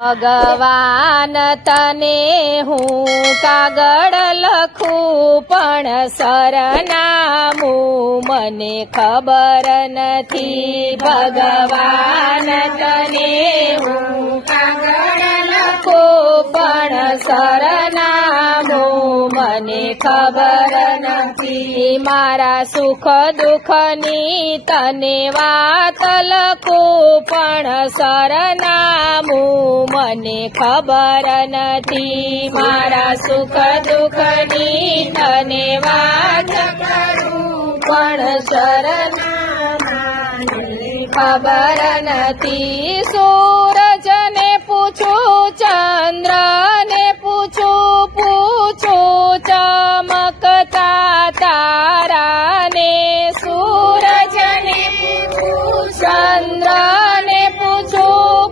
ભગવાન તને હું કાગળ લખું પણ સરનામું મને ખબર નથી. ભગવાન તને હું કાગળ લખું પણ સરનામું મને ખબર નથી. મારા સુખ દુઃખની તને વાત લખું પણ સરનામું મને ખબર નથી. મારા સુખ દુઃખની તને વાત કરું પણ સરનામું મને ખબર નથી. સૂરજને પૂછું, ચંદ્રને પૂછું, ચમકતા તારાને. સૂરજને પૂછું, ચંદ્રને પૂછું,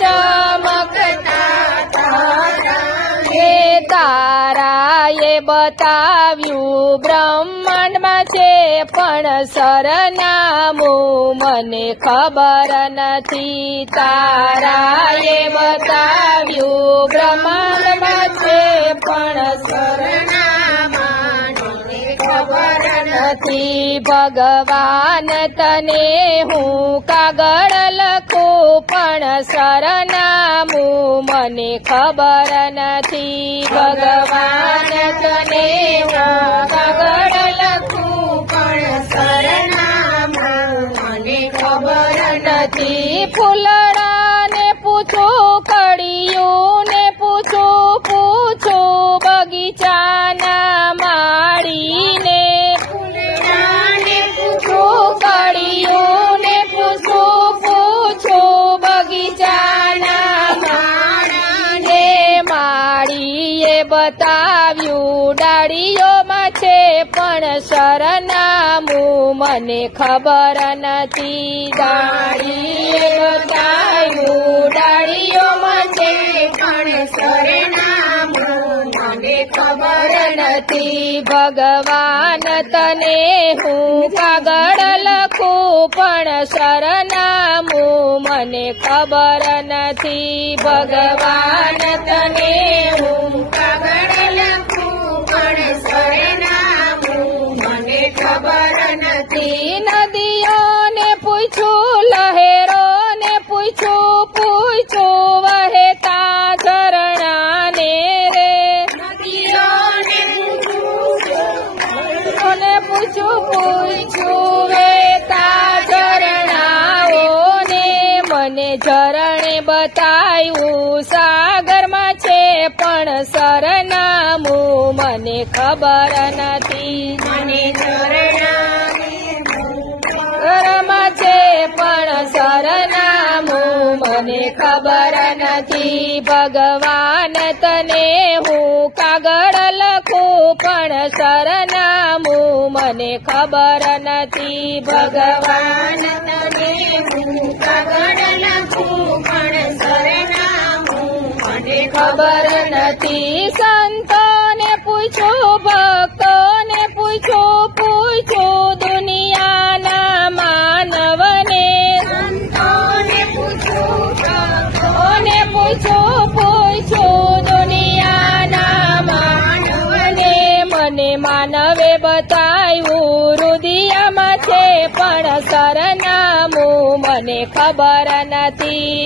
ચમકતા તારાને. તારાએ બતાવ્યું બ્રહ્માંડમાં છે પણ સરનામું મને ખબર નથી. તારાએ બતાવ્યું બ્રહ્માંડમાં છે પણ સરનામું મને ખબર નથી. ભગવાન તને હું કાગળ લખું પણ સરનામું મને ખબર નથી. ભગવાન તને હું કાગળ લખું પણ સરનામું મને ખબર નથી. ફૂલડાને પૂછું, કળિયુંને પૂછું, બગીચાના માળીને. ફૂલડાને પૂછું, કળિયુંને પૂછું, બગીચાના માળીને. માળીએ બતાવ્યું ડાળીઓમાં છે પણ સરનામું મને ખબર નથી. ડાળીએ બતાવ્યું ડાળીઓમાં છે પણ સરનામું મને ખબર નથી. ભગવાન તને હું કાગળ લખું પણ સરનામું મને ખબર નથી. ભગવાન તને હું કાગળ લખું પણ સરનામું મને ખબર નથી. નદીઓને પૂછું, લહેરોને પૂછું, વહેતા ઝરણાને રે. નદીઓને પૂછું, વહેતા ઝરણાઓને. મને ઝરણે બતાવ્યું સાગરમાં છે પણ સરનામું મને ખબર નથી. મને ઘરમાં છે પણ સરનામું મને ખબર નથી. ભગવાન તને હું કાગળ લખું પણ સરનામું મને ખબર નથી. ભગવાન તને હું કાગળ લખું પણ સરનામું મને ખબર નથી. સંતોને પૂછું, ભક્તોને પૂછું, દુનિયાના માનવને. સંતોને પૂછું, ભક્તોને પૂછું, દુનિયાના માનવને. મને માનવે બતાવ્યું રુદિયામાં છે પણ સરનામું મને ખબર નથી.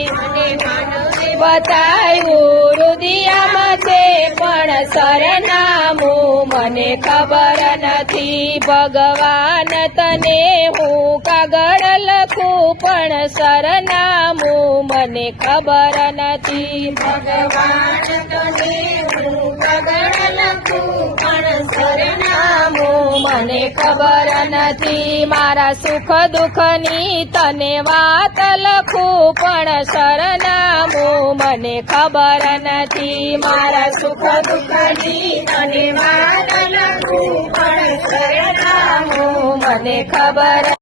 બતાવ્યું રુદિયામાં છે પણ સરનામું મને ખબર નથી. ભગવાન તને હું કાગળ લખું પણ સરનામું મને ખબર નથી. ભગવાન તને હું કાગળ લખું પણ સરનામું મને ખબર નથી. મારા સુખ દુઃખની તને વાત લખું પણ સરનામું મને ખબર નથી. મારા સુખ દુઃખની તને વાત લખું પણ સરનામું મને ખબર